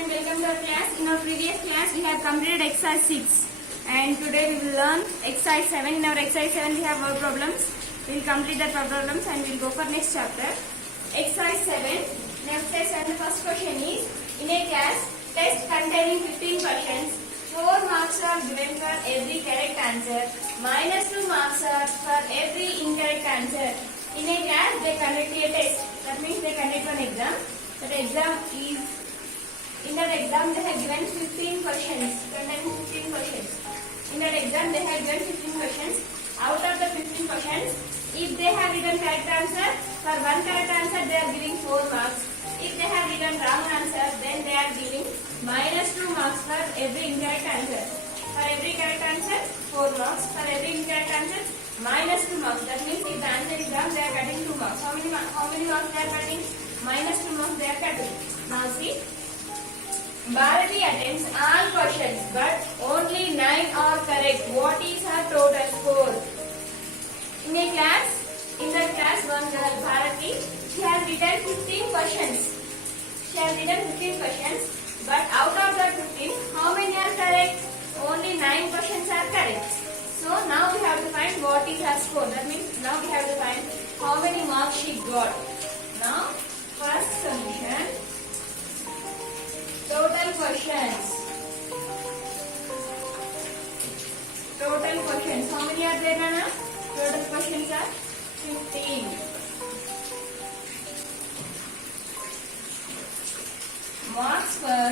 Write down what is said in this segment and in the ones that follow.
and welcome to our class. In our previous class we have completed exercise 6 and today we will learn exercise 7. In our exercise 7 we have word problems. We will complete the problems and we will go for next chapter. Exercise 7. In exercise 7 the first question is, in a class test containing 15 questions, 4 marks are given for every correct answer, minus 2 marks are for every incorrect answer. In a class they conduct a test. That means they conduct one exam. That exam is, in that exam they have given 15 questions, containing 15 questions. In that exam they have given 15 questions. Out of the 15 questions, if they have written correct answer, for one correct answer they are giving 4 marks. If they have written wrong answer, then they are giving minus 2 marks for every incorrect answer. For every correct answer, 4 marks. For every incorrect answer, minus 2 marks. That means if the answer is wrong, they are cutting 2 marks. How many marks they are cutting? Minus 2 marks they are cutting. Now see, Bharati attempts all questions, but only 9 are correct. What is her total score? In a class, in that class, one girl, Bharati, she has written 15 questions. She has written 15 questions, but out of the 15, how many are correct? Only 9 questions are correct. So now we have to find what is her score. That means now we have to find how many marks she got. Now, first solution, total questions. Total questions. How many are there, Nana? Total questions are 15. Marks for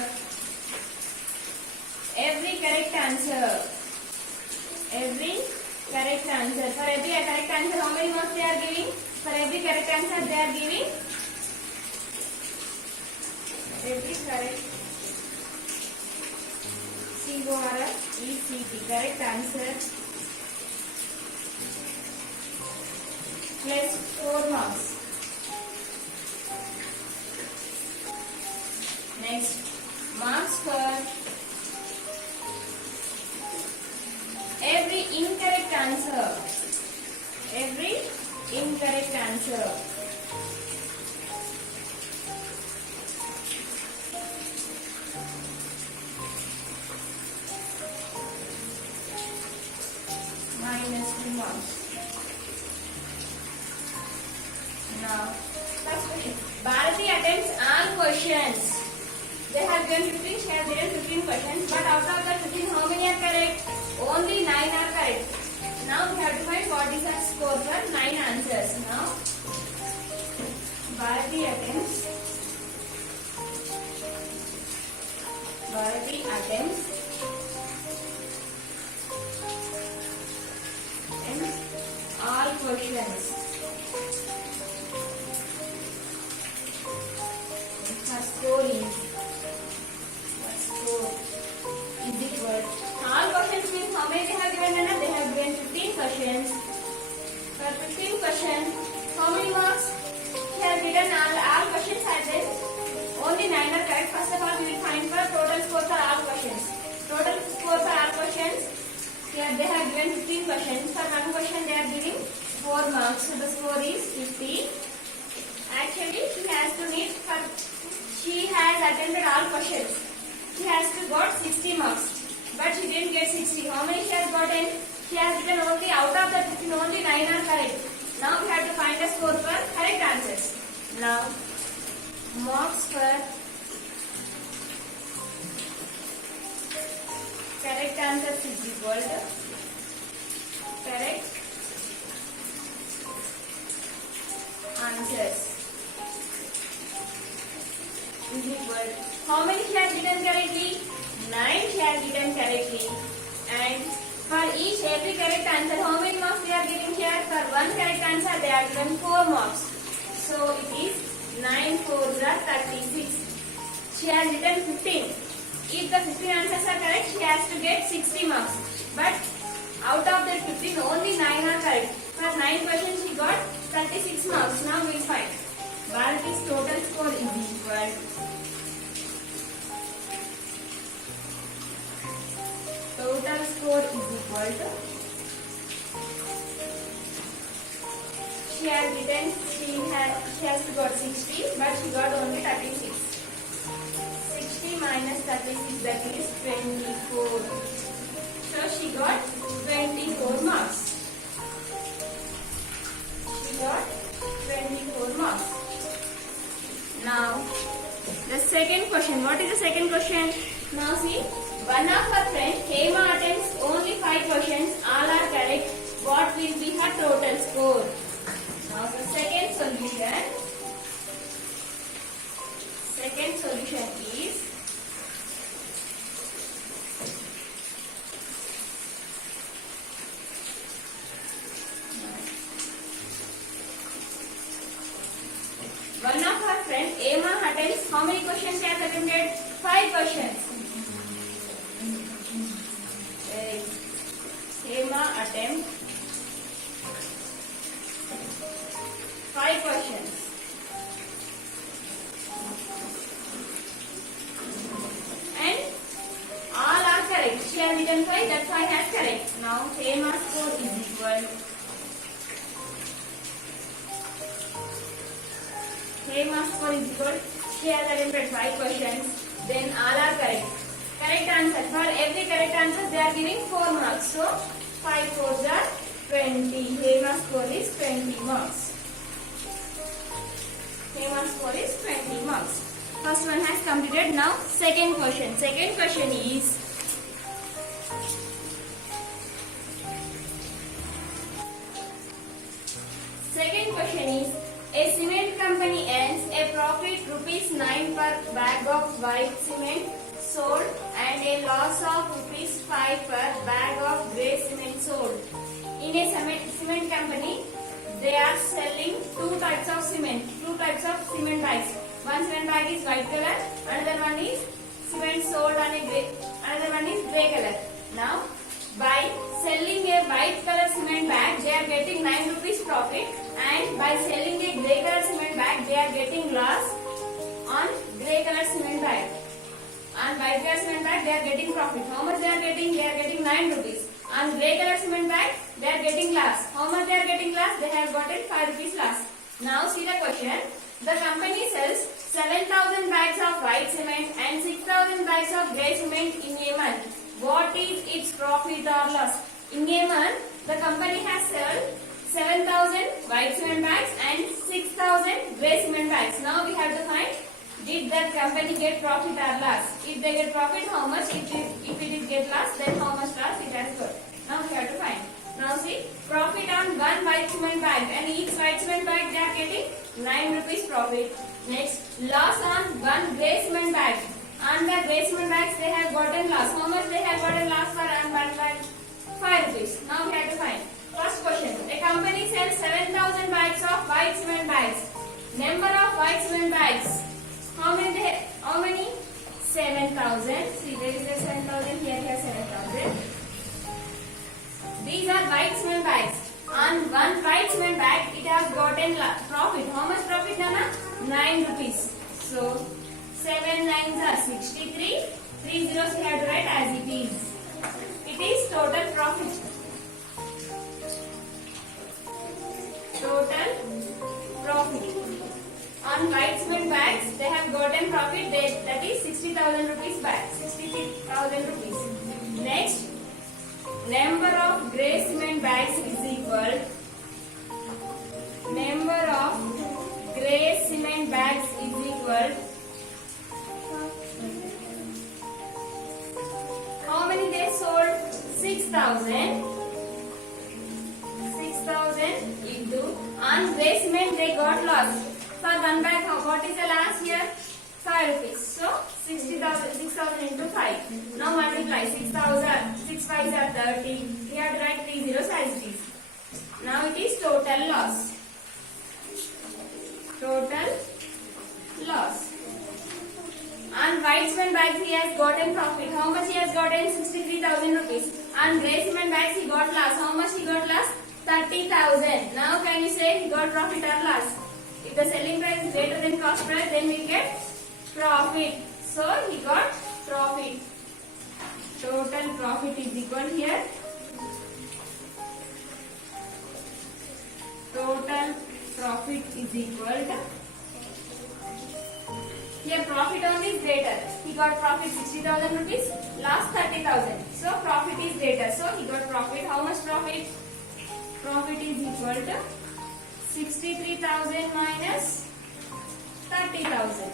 every correct answer. Every correct answer. For every correct answer, how many marks they are giving? For every correct answer, they are giving every correct CORRECT correct answer plus 4 marks. Next, marks for every incorrect answer. Every incorrect answer. Minus 2 marks. Now, first question. Bharati attempts all questions. They have given 15, she has given 15 questions, but out of the 15, how many are correct? Only 9 are correct. Now we have to find what is her score for 9 answers. Now, Bharati attempts in all questions. Her score is equal. All questions means how many they have given? They have given 15 questions. For 15 questions, how many marks? She has written all questions have been only 9 are correct. First of all, we will find for total score for all questions. Total score for all questions. Here they have given 15 questions. For one question they are giving 4 marks. So the score is 50. Actually, she has attended all questions. She has to got 60 marks. But she didn't get 60. How many she has gotten? She has written only out of the 15, only 9 are correct. Now we have to find a score for correct answers. Now, marks for correct answers is equal to correct answers is equal to, how many she has written correctly? 9 she has written correctly. And for every correct answer, how many marks they are giving here? For one correct answer, they are given 4 marks. So it is 9 4s are 36. She has written 15. If the 15 answers are correct, she has to get 60 marks. But out of the 15, only 9 are correct. For 9 questions, she got 36 marks. Now we will find Bharati's total score is equal. Total score is equal to, she has written, she has got 60, but she got only 36. 60 minus 36, that is 24. So she got 24 marks. She got 24 marks. Now, the second question. What is the second question? Now see, one of her friends, Hema, attempts only 5 questions. All are correct. What will be her total score? Now the second solution. Second solution is one of her friend Emma attempts how many questions she has attempted? 5 questions. Emma attempts 5 questions. And all are correct. She has written 5, that 5 has correct. Now Emma's score is equal. Emma's score is equal. She has attempted 5 questions. Then all are correct. Correct answer. For every correct answer they are giving 4 marks. So 5 4s are 20. Emma's score is 20 marks. Emma's score is 20 marks. First one has completed. Now second question. Second question is a cement company earns a profit ₹9 per bag of white cement sold and a loss of ₹5 per bag of grey cement sold. In a cement company, they are selling two types of cement bags. One cement bag is white color, another one is cement sold on a grey, another one is grey color. Now, by selling a white color cement bag, they are getting ₹9 profit, and by selling a grey color cement bag, they are getting loss on grey color cement bag. On white color cement bag, they are getting profit. How much they are getting? They are getting ₹9. On grey color cement bag, they are getting loss. How much they are getting loss? They have gotten ₹5 loss. Now see the question. The company sells 7,000 bags of white cement and 6,000 bags of grey cement in a month. What is its profit or loss? In a month, the company has sold 7,000 white cement bags and 6,000 grey cement bags. Now we have to find, did that company get profit or loss? If they get profit, how much? If it is get loss, then how much loss it has got? Now we have to find. Now see, profit on one white cement bag, and each white cement bag they are getting ₹9 profit. Next, loss on one grey cement bag. On the grey cement bags they have gotten loss. How much they have gotten loss for on one bag? ₹5. Now we have to find. First question. A company sells 7,000 bags of white cement bags. Number of white cement bags. How many? 7,000. See, there is a 7,000 here. Here 7,000. These are white cement bags. On one white cement bag, it has gotten profit. How much profit, Nana? ₹9. So 7 9s are 63. 3 zeros we have to write as it is. It is total profit. Total profit. On white cement bags, they have gotten profit. That is 60,000 rupees bag. 63,000 rupees. Next, number of grey cement bags is equal. Number of grey cement bags is equal. How many they sold? 6,000. 6,000 into, on grey cement they got loss. For one bag, what is the loss here? ₹5. So 6,000 into 5. Now multiply 6,000. 6 5s are 30. We have to write 3 zeros as it is. Now it is total loss. Total loss. On white cement bags he has gotten profit. How much he has gotten? 63,000 rupees. On grey cement bags he got loss. How much he got loss? 30,000. Now can you say he got profit or loss? If the selling price is greater than cost price, then we get profit. So he got profit. Total profit is equal here. Total profit is equal to Here profit only is greater. He got profit 60,000 rupees, loss 30,000. So profit is greater. So he got profit. How much profit? Profit is equal to 63,000 minus 30,000.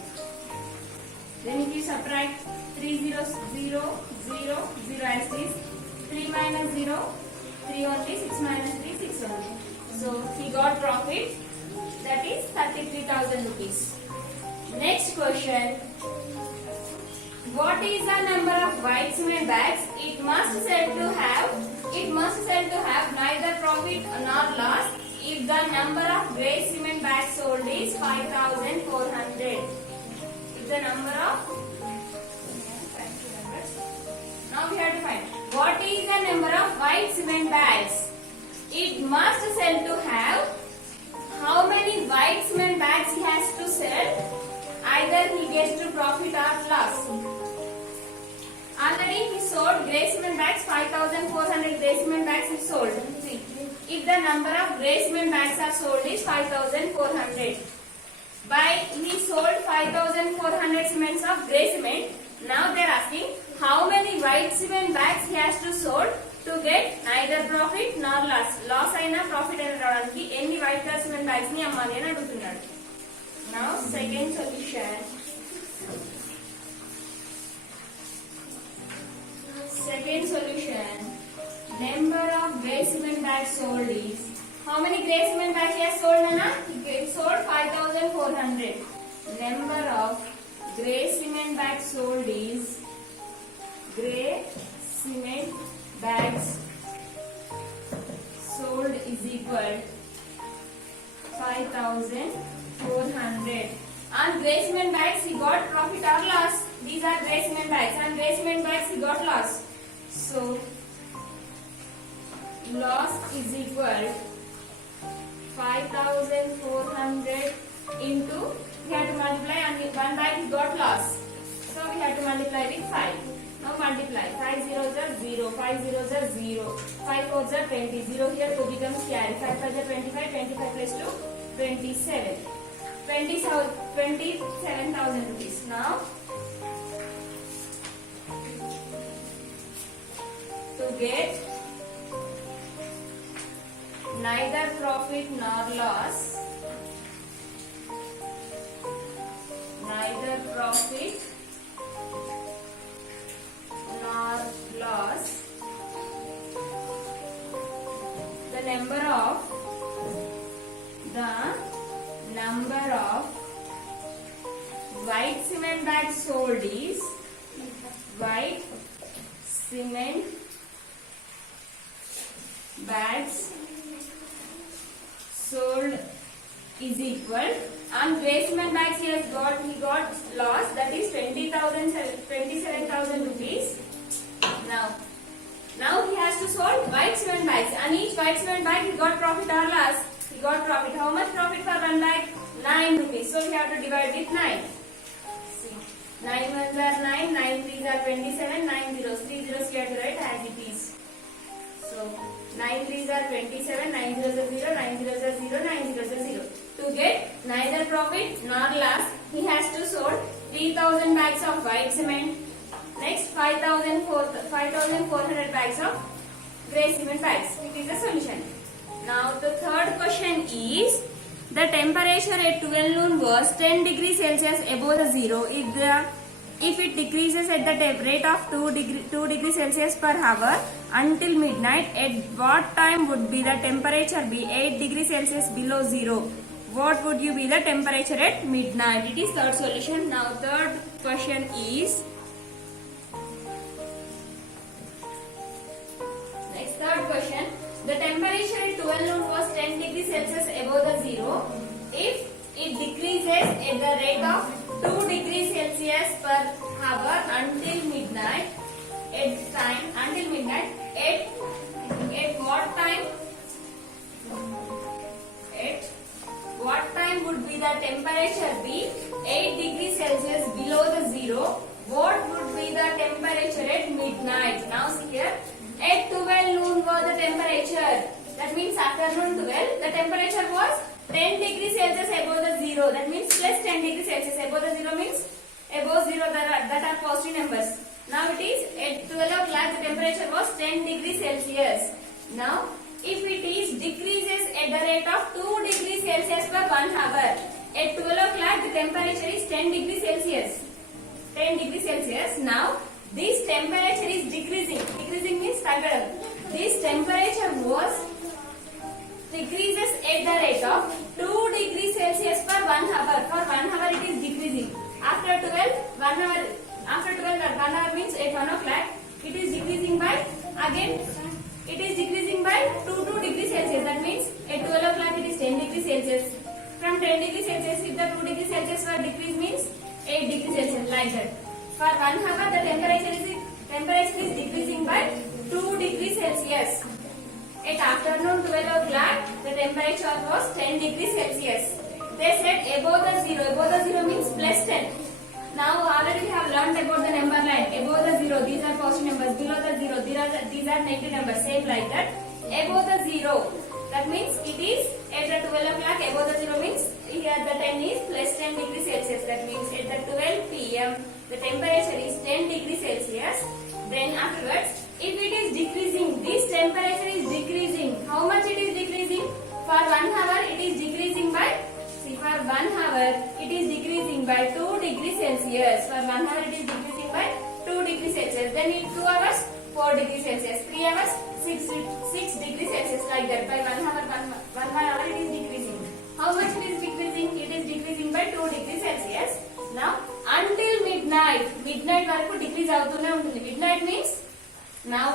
Then if you subtract 3 zeros, 0, 0, 0 as this. 3 minus 0, 3 only, 6 minus 3, 6 only. So he got profit, that is 33,000 rupees. Next question. What is the number of white cement bags it must sell to have neither profit nor loss if the number of grey cement bags sold is 5,400. If the number of, now we have to find what is the number of white cement bags it must sell to have. How many white cement bags he has to sell? Either he gets to profit or loss. Already he sold grey cement bags, 5,400 grey cement bags he sold. If the number of grey cement bags are sold is 5,400. By he sold 5,400 cements of grey cement. Now they are asking how many white cement bags he has to sold to get neither profit nor loss. Loss aina profit aina ravaniki any white color cement bags ni ammali ani adugutunnadu. Now second solution. Number of grey cement bags sold is, how many grey cement bags he has sold, Nana? He sold 5,400. Number of grey cement bags sold is, grey cement bags sold is equal 5,400. On grey cement bags he got profit or loss. These are grey cement bags. On grey cement bags he got loss. So loss is equal 5,400 into, we have to multiply, and one bag he got loss. So we have to multiply with 5. Now multiply. 5 zeros are 0, 5 zeros are 0, 5 fours are 20, 0 here 2 becomes carry, 5 5 are 25, 25 plus 2, 27. 27,000 rupees. Now to get neither profit nor loss, the number of white cement bags sold is, white cement bags sold is equal, on grey cement bags he got loss, that is 27,000 rupees. Now he has to sold white cement bags. On each white cement bag he got profit or loss. He got profit. How much profit for one bag? 9 rupees. So we have to divide with 9. See, 9 ones are 9, 9 threes are 27, 9 zeros, 3 zeros we have to write as it is. So 9 threes are 27, 9 zeros are 0, 9 zeros are 0, 9 zeros are 0. To get neither profit nor loss, he has to sold 3,000 bags of white cement. Next 5,400 bags of grey cement bags. It is the solution. Now the third question is, the temperature at 12 noon was 10 degrees Celsius above the zero. If it decreases at the rate of 2 degrees Celsius per hour until midnight, at what time would be the temperature be 8 degrees Celsius below zero? What would you be the temperature at midnight? It is third solution. Now third question is, third question, the temperature at 12 noon was 10 degrees Celsius above the zero. If it decreases at the rate of 2 degrees Celsius per hour until midnight, at what time would be the temperature be 8 degrees Celsius below the zero? What would be the temperature at midnight? Now see here. At 12 noon was the temperature. That means afternoon 12, the temperature was 10 degrees Celsius above the zero. That means plus 10 degrees Celsius above the zero means positive numbers. Now it is at 12 o'clock the temperature was 10 degrees Celsius. Now if it is decreases at the rate of 2 degrees Celsius per 1 hour. At 12 o'clock the temperature is 10 degrees Celsius. 10 degrees Celsius. Now this temperature is decreasing. Decreasing means tagaram. This temperature was decreases at the rate of 2 degrees Celsius per 1 hour. For 1 hour it is decreasing. After 12, 1 hour. After 12, 1 hour means at 1 o'clock it is decreasing by again. It is decreasing by 2 degrees Celsius. That means at 12 o'clock it is 10 degrees Celsius. From 10 degrees Celsius, if the 2 degrees Celsius were decreased means 8 degrees Celsius, like that. For 1 hour the temperature is decreasing by 2 degrees Celsius. At afternoon 12 o'clock the temperature was 10 degrees Celsius. They said above the zero. Above the zero means plus 10. Now already we have learned about the number line. Above the zero, these are positive numbers. Below the zero, these are negative numbers. Same like that. Above the zero, that means it is at the 12 o'clock. Above the zero means here the 10 is plus 10 degrees Celsius. That means at the 12 p.m. the temperature is 10 degrees Celsius. Then afterwards, if it is decreasing, this temperature is decreasing. How much it is decreasing? For 1 hour it is decreasing by, see, for 1 hour it is decreasing by 2 degrees Celsius. For 1 hour it is decreasing by 2 degrees Celsius. Then in 2 hours 4 degrees Celsius. 3 hours 6 degrees Celsius, like that. By 1 hour it is decreasing. How much it is decreasing? It is decreasing by 2 degrees Celsius. Now until midnight. Midnight varaku decrease avutune untundi. Midnight means, now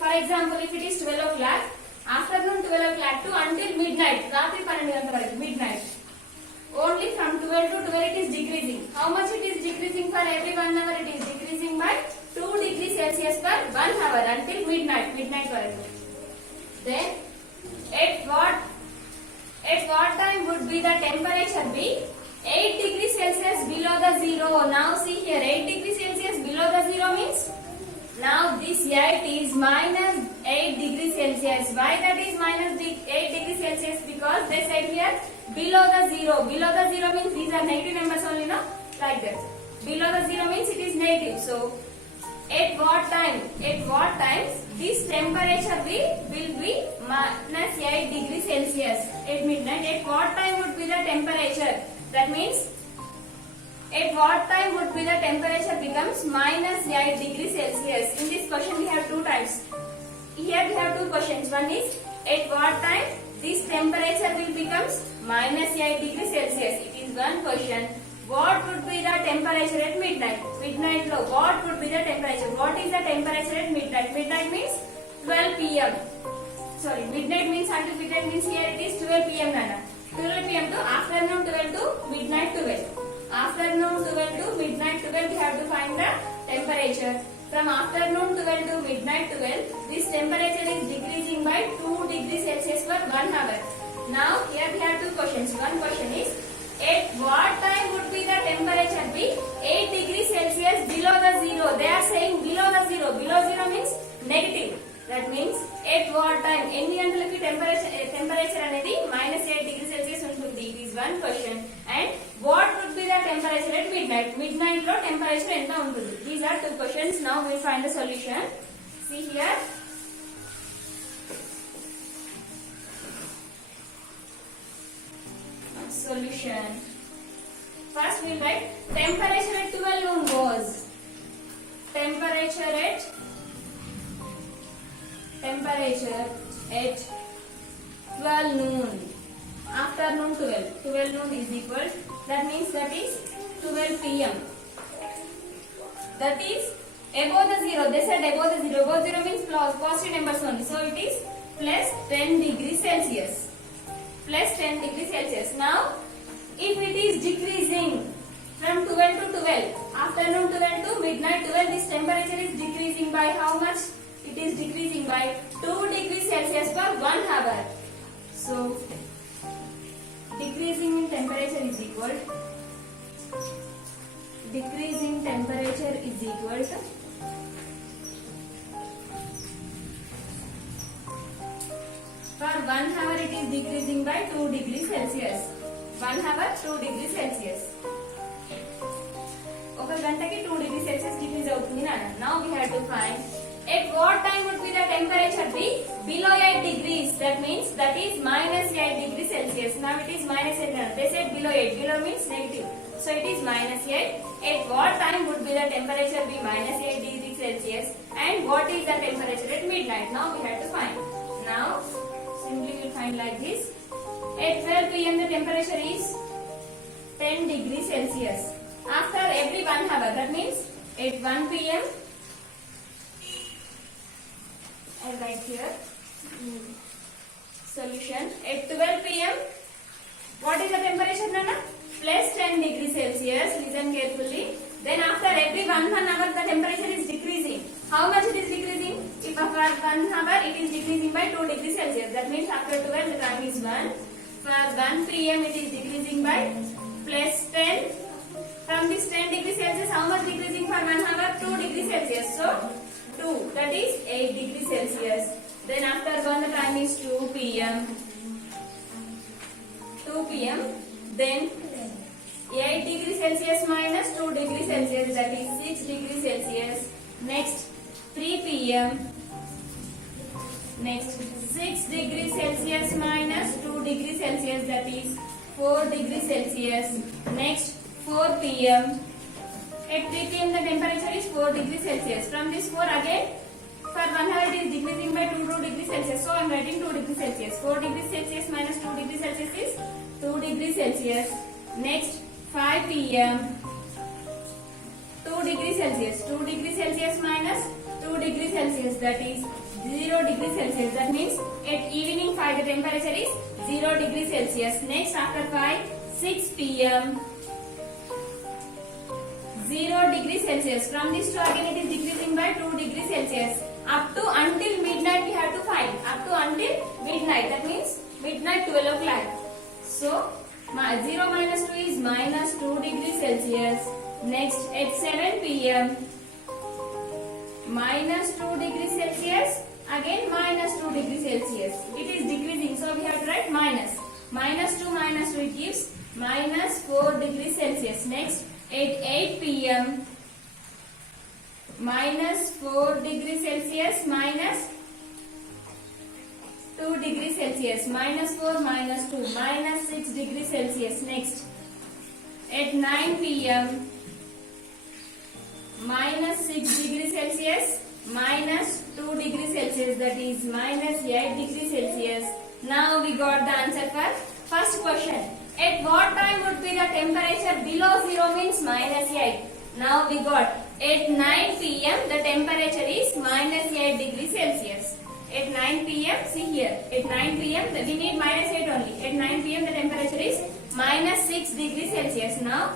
for example if it is 12 o'clock, afternoon 12 o'clock to until midnight, రాత్రి 12 గంటల వరకు midnight. Only from 12 to 12 it is decreasing. How much it is decreasing? For every 1 hour it is decreasing by 2 degrees Celsius per 1 hour until midnight varaku. Then at what time would be the temperature be? 8 degrees Celsius below the zero. Now see here, 8 degrees Celsius below the zero means, now this 8 is minus 8 degrees Celsius. Why that is minus 8 degrees Celsius? Because they said here below the zero. Below the zero means these are negative numbers only, no? Like that. Below the zero means it is negative. So at what time? At what time this temperature will be minus 8 degrees Celsius? At midnight. At what time would be the temperature? That means at what time would be the temperature becomes minus 8 degrees Celsius? In this question we have two types. Here we have two questions. One is at what time this temperature will becomes minus 8 degrees Celsius. It is one question. What would be the temperature at midnight? Midnight low. What would be the temperature? What is the temperature at midnight? Midnight means 12 p.m. Sorry, midnight means until midnight means here it is 12 p.m. Nana. 12 p.m. to afternoon 12 to midnight 12. Afternoon 12 to midnight 12 we have to find the temperature. From afternoon 12 to midnight 12, this temperature is decreasing by 2 degrees Celsius per 1 hour. Now here we have two questions. One question is, at what time would be the temperature be 8 degrees Celsius below the zero? They are saying below the zero. Below zero means negative. That means at what time? ఎన్ని గంటలకి temperature అనేది minus 8 degrees Celsius ఉంటుంది. It is one question. And what would be the temperature at midnight? Midnight లో temperature ఎంత ఉంటుంది? These are two questions. Now we will find the solution. See here. Solution. First we will write temperature at 12 noon was. Temperature at 12 noon. Afternoon 12. 12 noon is equal. That means that is 12 p.m. That is above the zero. They said above the zero. Above zero means positive numbers only. So it is plus 10 degrees Celsius. Plus 10 degrees Celsius. Now if it is decreasing from 12 to 12, afternoon 12 to midnight 12, this temperature is decreasing by how much? It is decreasing by 2 degrees Celsius per 1 hour. So decreasing in temperature is equal to for 1 hour it is decreasing by 2 degrees Celsius. 1 hour 2 degrees Celsius. ఒక గంటకి 2 degrees Celsius decrease అవుతుంది నాన్న. Now we have to find at what time would be the temperature be below 8 degrees. That means that is minus 8 degrees Celsius. Now it is minus 8. They said below 8. Below means negative. So it is minus 8. At what time would be the temperature be minus 8 degrees Celsius? And what is the temperature at midnight? Now we have to find. Now simply we will find like this. At 12 p.m. the temperature is 10 degrees Celsius. After every 1 hour, that means at 1 p.m. I write here solution. At 12 p.m. what is the temperature, Nana? Plus 10 degrees Celsius. Listen carefully. Then after every 1 hour the temperature is decreasing. How much it is decreasing? If after 1 hour it is decreasing by 2 degrees Celsius. That means after 12 the time is 1. For 1 p.m. it is decreasing by plus 10. From this 10 degrees Celsius, how much decreasing for 1 hour? 2 degrees Celsius. So 2, that is 8 degrees Celsius. Then after 1 the time is 2 p.m. 2 p.m. Then 8 degrees Celsius minus 2 degrees Celsius, that is 6 degrees Celsius. Next 3 p.m. Next 6 degrees Celsius minus 2 degrees Celsius, that is 4 degrees Celsius. Next 4 p.m. At 3 p.m. the temperature is 4 degrees Celsius. From this 4 again, for 1 hour it is decreasing by 2 degrees Celsius. So I am writing 2 degrees Celsius. 4 degrees Celsius minus 2 degrees Celsius is 2 degrees Celsius. Next 5 p.m. 2 degrees Celsius. 2 degrees Celsius minus 2 degrees Celsius, that is 0 degrees Celsius. That means at evening 5 the temperature is 0 degrees Celsius. Next after 5, 6 p.m. 0 degrees Celsius. From this 2 again it is decreasing by 2 degrees Celsius. Up to until midnight we have to find. Up to until midnight. That means midnight 12 o'clock. So 0 minus 2 is minus 2 degrees Celsius. Next at 7 p.m. minus 2 degrees Celsius. Again minus 2 degrees Celsius. It is decreasing. So we have to write minus. Minus 2 it gives minus 4 degrees Celsius. Next at 8 p.m. minus 4 degrees Celsius minus 2 degrees Celsius. Minus 4 minus 2 minus 6 degrees Celsius. Next at 9 p.m. minus 6 degrees Celsius minus 2 degrees Celsius, that is minus 8 degrees Celsius. Now we got the answer for first question. At what time would be the temperature below 0 means minus 8. Now we got at 9 p.m. the temperature is minus 8 degrees Celsius. At 9 p.m. see here. At 9 p.m. we need minus 8 only. At 9 p.m. the temperature is minus 6 degrees Celsius. Now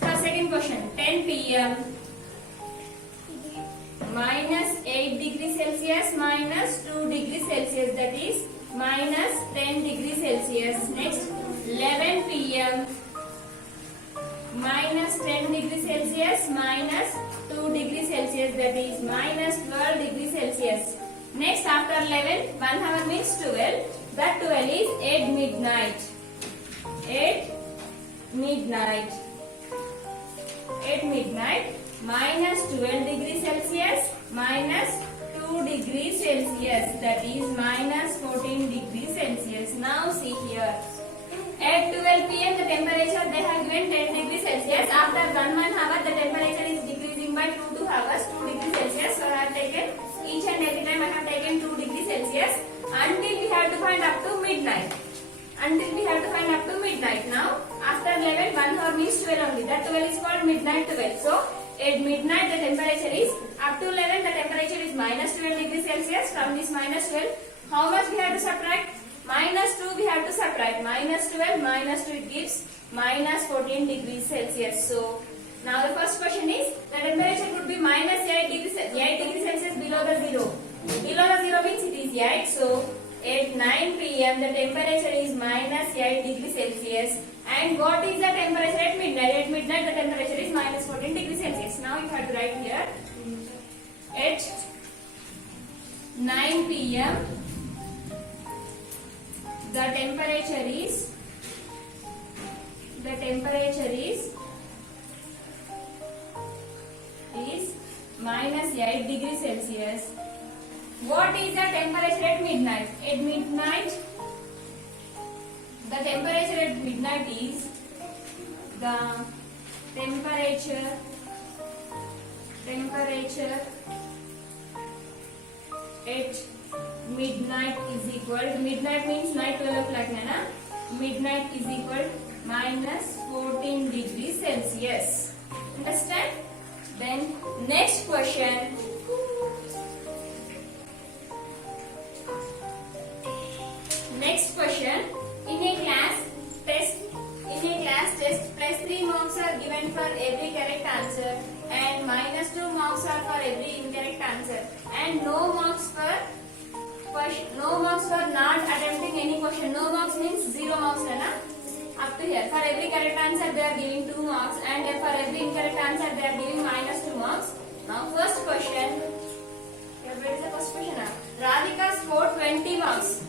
for second question. 10 p.m. minus 8 degrees Celsius minus 2 degrees Celsius, that is minus 10 degrees Celsius. Next 11 p.m. minus 10 degrees Celsius minus 2 degrees Celsius, that is minus 12 degrees Celsius. Next after 11, 1 hour means 12. That 12 is at midnight. At midnight. At midnight minus 12 degrees Celsius minus 2 degrees Celsius, that is minus 14 degrees Celsius. Now see here. At 12 p.m. the temperature they have given 10 degrees Celsius. After 1 hour the temperature is decreasing by 2 hours 2 degrees Celsius. So I have taken each and every time I have taken 2 degrees Celsius until we have to find up to midnight. Until we have to find up to midnight. Now after 11, 1 hour means 12 only. That 12 is called midnight 12. So at midnight the temperature is up to 11. The temperature is minus 12 degrees Celsius. From this minus 12, how much we have to subtract? Minus 2 we have to subtract. Minus 12 minus 2 it gives minus 14 degrees Celsius. So now the first question is the temperature would be minus 8 degrees Celsius below the 0. Below the 0 means it is 8. So at 9 p.m. the temperature is minus 8 degrees Celsius. And what is the temperature at midnight? At midnight the temperature is minus 14 degrees Celsius. Now you have to write here at 9 p.m. the temperature is minus minus 8 degrees Celsius. What is the temperature at midnight? At midnight, the temperature at midnight is the temperature at midnight is equal, midnight means night 12 o'clock na, midnight is equal minus 14 degrees Celsius. Understand? Then next question. Next question. In a class test plus 3 marks are given for every correct answer and minus 2 marks are for every incorrect answer and no marks for not attempting any question. No marks means 0 marks na, up to here. For every correct answer they are giving 2 marks and for every incorrect answer they are giving minus 2 marks. Now first question. Where is the first question? Radhika scored 20 marks.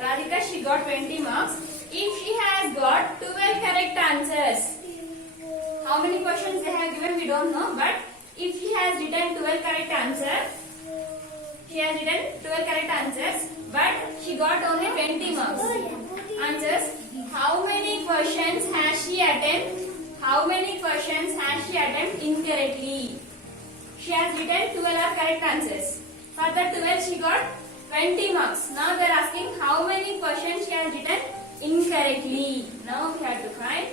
Radhika, she got 20 marks. If she has got 12 correct answers, how many questions they have given we don't know, but if she has written 12 correct answers, but she got only 20 marks. Answers. How many questions has she attempted? How many questions has she attempted incorrectly? She has written 12 correct answers. For the 12 she got 20 marks. Now they are asking how many questions she has written incorrectly. Now we have to find.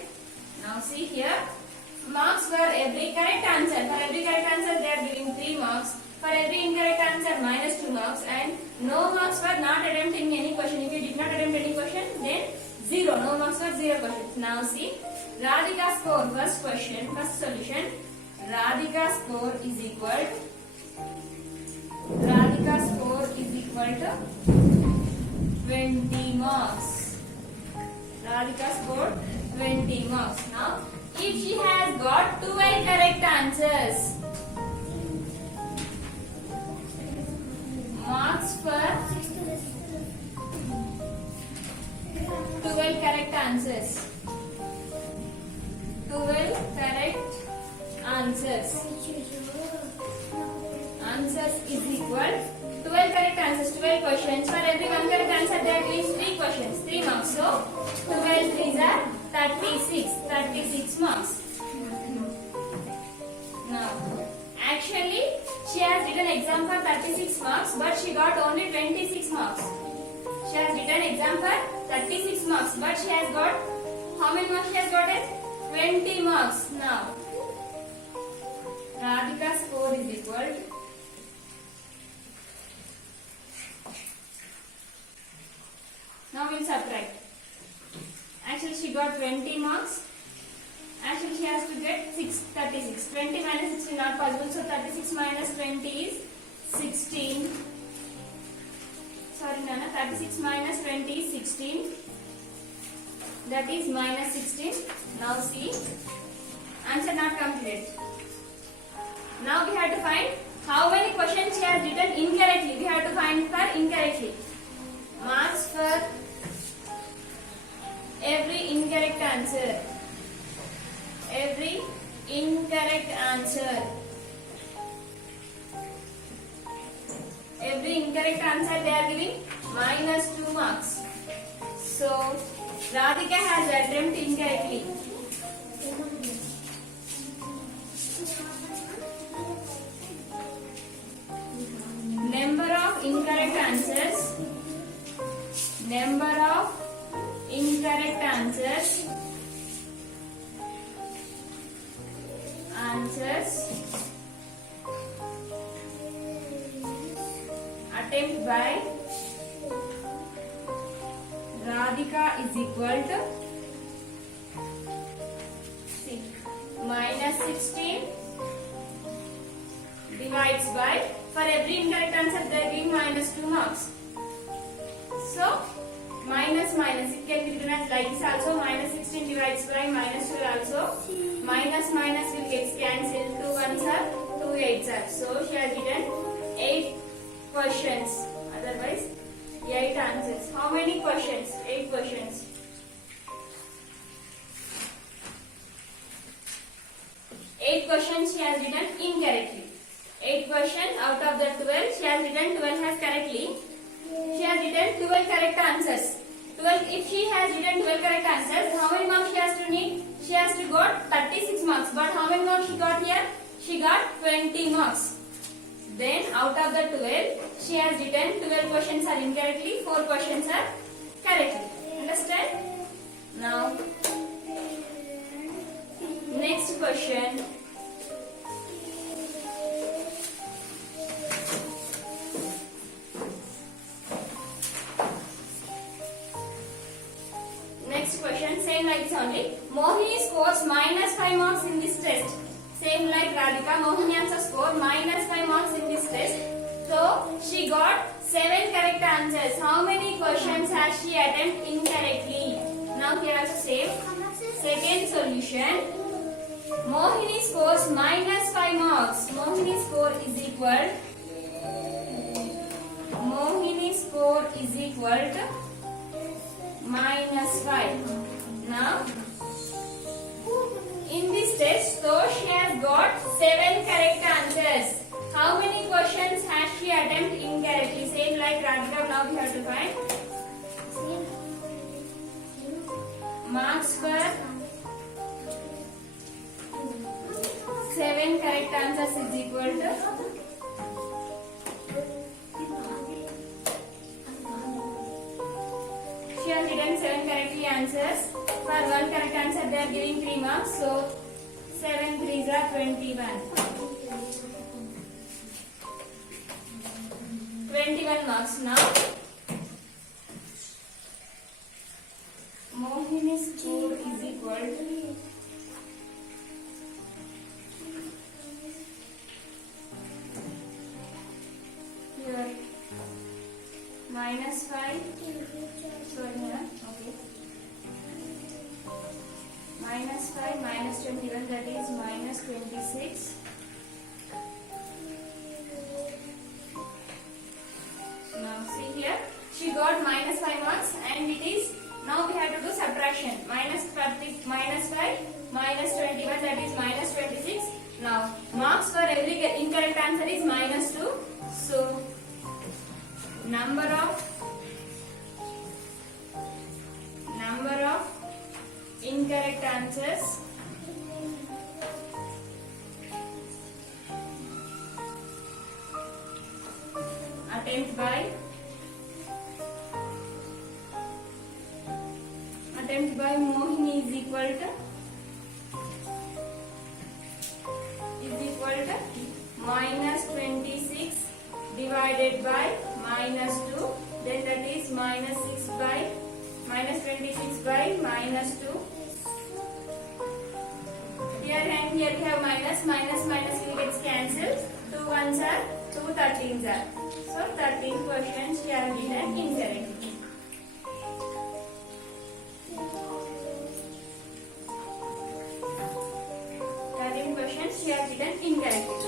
Now see here. Marks for every correct answer. For every correct answer they are giving 3 marks. For every incorrect answer minus 2 marks and no marks for not attempting any question. If you did not attempt any question then 0. No marks for 0 questions. Now see. Radhika score, first question, first solution. Radhika score is equal to 20 marks. Radhika scored 20 marks. Now, if she has got 12 correct answers, marks for 12 correct answers. 12 correct answers. Answers is equal 12 correct answers, 12 questions. For every one correct answer there is 3 questions, 3 marks. So 12 3s are 36 marks. Now actually she has written exam for 36 marks but she got only 26 marks. She has written exam for 36 marks but she has got, how many marks she has gotten? 20 marks. Now Radhika score is equal, now we will subtract. Actually she got 20 marks. Actually she has to get 36. 20 minus 16 not possible. So 36 minus 20 is 16. Sorry Nana, 36 minus 20 is 16. That is minus 16. Now see. Answer not completed. Now we have to find how many questions she has written incorrectly. We have to find for incorrectly. Marks for every incorrect answer. Every incorrect answer. Every incorrect answer they are giving minus 2 marks. So Radhika has attempted incorrectly. Number of incorrect answers. Number of incorrect answers. Attempt by Radhika is equal to, see, minus 16 divides by, for every incorrect answer they are giving minus 2 marks. So minus it can be written as like this also. Minus 16 divides by minus 2 also. Minus will get cancelled. 2 ones are 2 8s are. So she has written 8 questions. Otherwise 8 answers. How many questions? 8 questions. 8 questions she has written incorrectly. 8 questions. Out of the 12, she has written 12 as correctly. She has written 12 correct answers. 12. If she has written 12 correct answers, how many marks she has to need? She has to got 36 marks. But how many marks she got here? She got 20 marks. Then out of the 12, she has written 12 questions are incorrectly, 4 questions are correctly. Understand? Now, next question. Next question, same like this only. Mohini scores minus 5 marks in this test. Same like Radhika, Mohini also scored minus 5 marks in this test. So, she got 7 correct answers. How many questions has she attempted incorrectly? Now here also same. Second solution. Mohini scores minus 5 marks. Mohini score is equal to minus 5. Now, in this test, so she has got 7 correct answers. How many questions has she attempted incorrectly? Same like Radhika, now we have to find marks for 7 correct answers is equal to she has written 7 correctly answers. For 1 correct answer they are giving 3 marks. So 7 3s are 21. 21 marks. Now Mohini's score is equal to here minus 5. Sorry, okay. Minus 5 minus 21, that is minus 26. Now see here, she got minus 5 marks and it is, now we have to do subtraction. Minus 5 minus 21, that is minus 26. Now marks for every incorrect answer is minus 2. So number of incorrect answers attempt by Mohini is equal to minus 26 divided by minus 2, then that is minus 26 by minus 2. Here and here we have minus will get cancelled. 2 1s are 2 13s are. So 13 questions she has written incorrectly.